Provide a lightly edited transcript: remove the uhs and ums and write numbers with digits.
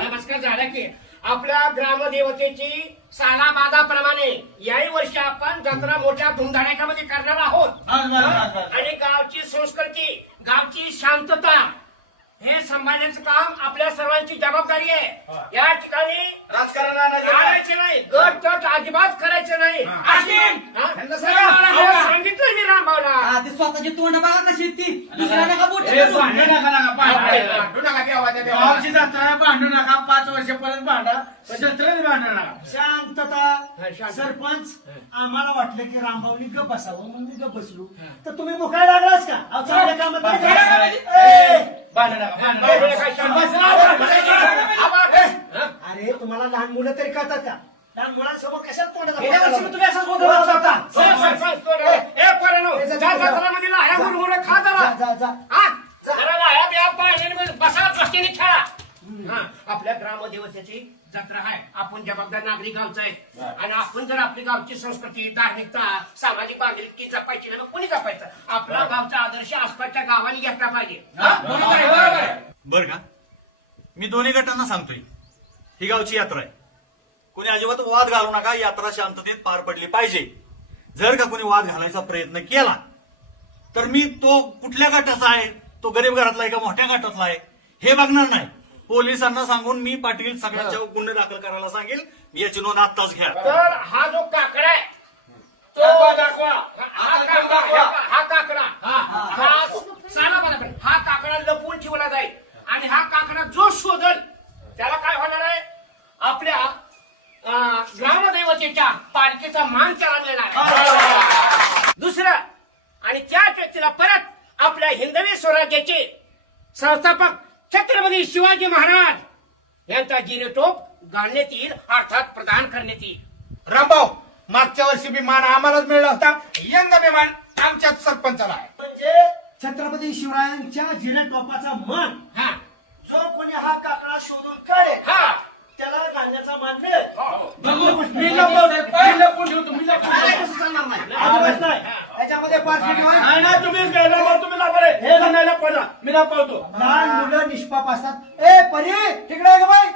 नमस्कार झाला की आपल्या ग्रामदेवतेची सालाबादाप्रमाणे याही वर्षी आपण जत्रा मोठ्या धुमधडाक्यामध्ये करणार आहोत आणि गावची संस्कृती गावची शांतता हे सांभाळण्याचं काम आपल्या सर्वांची जबाबदारी आहे। या ठिकाणी राजकारण नाही, गट तट अजिबात करायचं नाही। सांगितलं मी रामभाऊला स्वतःची तोंड बघा कशी ती दुसऱ्याला का बोट गावची जत्रा भांडू नका 5 वर्षापर्यंत भांडा जत्रेत भांडू नका। शांतता सरपंच आम्हाला वाटलं की रामभाऊनी गप बसावं म्हणून मी गप बसलो तर तुम्ही मुकाय लागलाच का चांगल्या कामात अरे तुम्हाला लहान मुलं तरी कळतात का लहान मुलांसमोर कशाला तोंड तुम्ही असंच बसा गोष्टीने खेळा। आपल्या ग्रामदेवतेची जत्रा आहे, आपण जबाबदार नागरिक गावचा आहे आणि आपण जर आपली गावची संस्कृती धार्मिकता सामाजिक बांधिलकी जपायची नाही कोणी जपायचं आपला गावचा आदर्श आसपासच्या गावांनी घेतला पाहिजे। बर का मी दोन्ही गटांना सांगतोय ही गावची यात्रा आहे, कोणी अजिबात वाद घालू नका, यात्रा शांततेत पार पडली पाहिजे। जर का कोणी वाद घालायचा प्रयत्न केला तर मी तो कुठल्या गटाचा आहे, तो गरीब घरातला आहे का मोठ्या गटातला आहे हे बघणार नाही। पोलिसांना सांगून मी पाटील सगळ्यांच्या गुन्हे दाखल करायला सांगेल, याची नोंद आत्ताच घ्या। तर हा जो काकडा आहे तो दाखवा, हा काकडा हा काकडा लपवून ठेवला जाईल आणि हा काकडा जो शोधल त्याला काय होणार आहे, आपल्या ग्रामदेवतेच्या पालखीचा मान त्याला मिळणार। दुसरं आणि त्या व्यक्तीला परत आपल्या हिंदवी स्वराज्याचे संस्थापक छत्रपती शिवाजी महाराज यांचा जिरेटोप घालण्यात येईल अर्थात प्रदान करण्यात येईल। रामभाऊ मागच्या वर्षी बी मान आम्हालाच मिळला होता, यंदा बी मान आमच्याच सरपंचाला आहे। म्हणजे छत्रपती शिवरायांच्या जिरे टोपाचा मन हा जो कोणी हा काकडा शोधून काढेल हा त्याला घालण्याचा मान मिळेल। त्याच्यामध्ये लहान मुलं निष्पाप असतात। ए परी तिकडे ग बाई